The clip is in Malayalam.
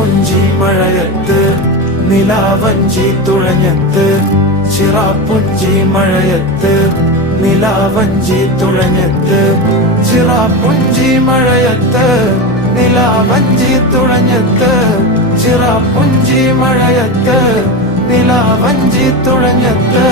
ചിറാപ്പുഞ്ചി മഴയത്ത് നിലാവഞ്ചി തുഴഞ്ഞത്ത്, ചിറാപ്പുഞ്ചി മഴയത്ത് നിലാവഞ്ചി തുഴഞ്ഞത്ത്, ചിറാപ്പുഞ്ചി മഴയത്ത് നിലാവഞ്ചി തുഴഞ്ഞത്ത്, ചിറാപ്പുഞ്ചി മഴയത്ത് നിലാവഞ്ചി തുഴഞ്ഞത്ത്.